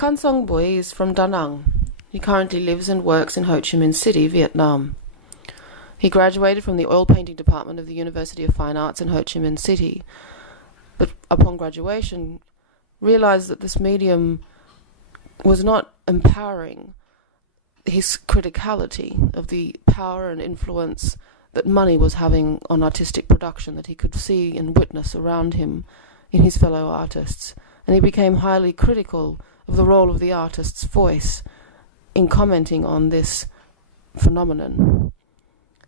Khanh Cong Bui is from Da Nang. He currently lives and works in Chi Minh City, Vietnam. He graduated from the oil painting department of the University of Fine Arts in Chi Minh City, but upon graduation realized that this medium was not empowering his criticality of the power and influence that money was having on artistic production that he could see and witness around him in his fellow artists. And he became highly critical of the role of the artist's voice in commenting on this phenomenon.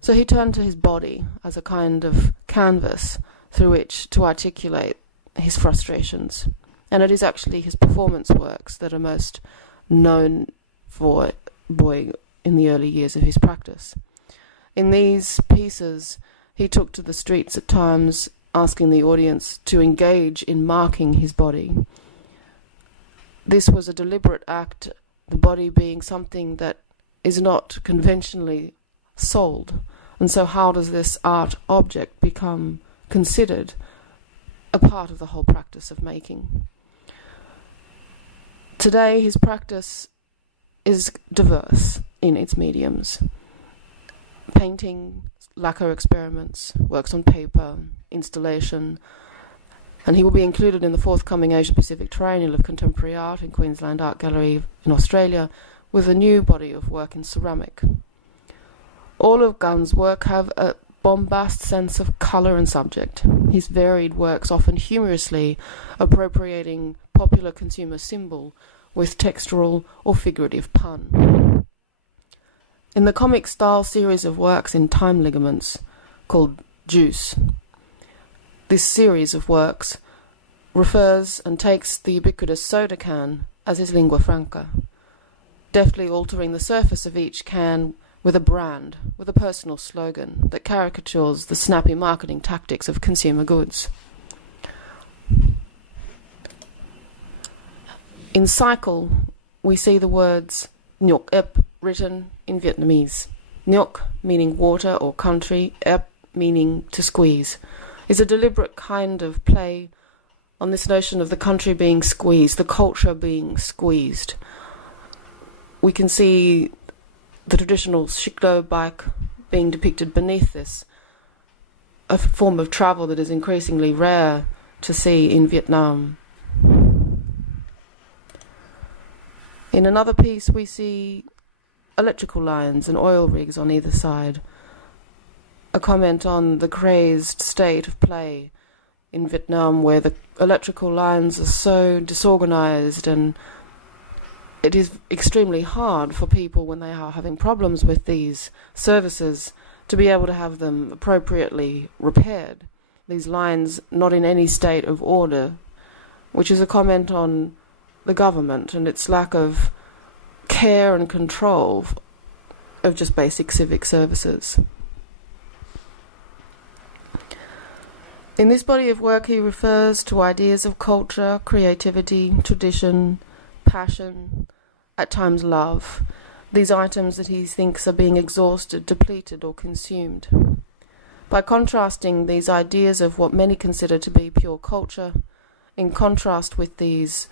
So he turned to his body as a kind of canvas through which to articulate his frustrations. And it is actually his performance works that are most known for Bui in the early years of his practice. In these pieces, he took to the streets at times, asking the audience to engage in marking his body. This was a deliberate act, the body being something that is not conventionally sold. And so how does this art object become considered a part of the whole practice of making? Today, his practice is diverse in its mediums. Painting, lacquer experiments, works on paper, installation, and he will be included in the forthcoming Asia-Pacific Triennial of Contemporary Art in Queensland Art Gallery in Australia with a new body of work in ceramic. All of Gun's work have a bombast sense of colour and subject. His varied works often humorously appropriating popular consumer symbol with textural or figurative pun. In the comic style series of works in Time Ligaments called Juice, this series of works refers and takes the ubiquitous soda can as his lingua franca, deftly altering the surface of each can with a brand, with a personal slogan that caricatures the snappy marketing tactics of consumer goods. In Cycle, we see the words Ngoc Ep written in Vietnamese. Ngoc meaning water or country, Ep meaning to squeeze, is a deliberate kind of play on this notion of the country being squeezed, the culture being squeezed. We can see the traditional shikdo bike being depicted beneath this, a form of travel that is increasingly rare to see in Vietnam. In another piece we see electrical lines and oil rigs on either side, a comment on the crazed state of play in Vietnam where the electrical lines are so disorganized, and it is extremely hard for people when they are having problems with these services to be able to have them appropriately repaired. These lines not in any state of order, which is a comment on the government and its lack of care and control of just basic civic services. In this body of work he refers to ideas of culture, creativity, tradition, passion, at times love, these items that he thinks are being exhausted, depleted or consumed. By contrasting these ideas of what many consider to be pure culture, in contrast with these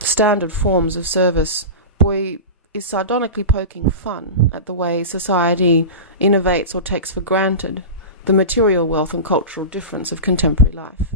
standard forms of service, Bui is sardonically poking fun at the way society innovates or takes for granted the material wealth and cultural difference of contemporary life.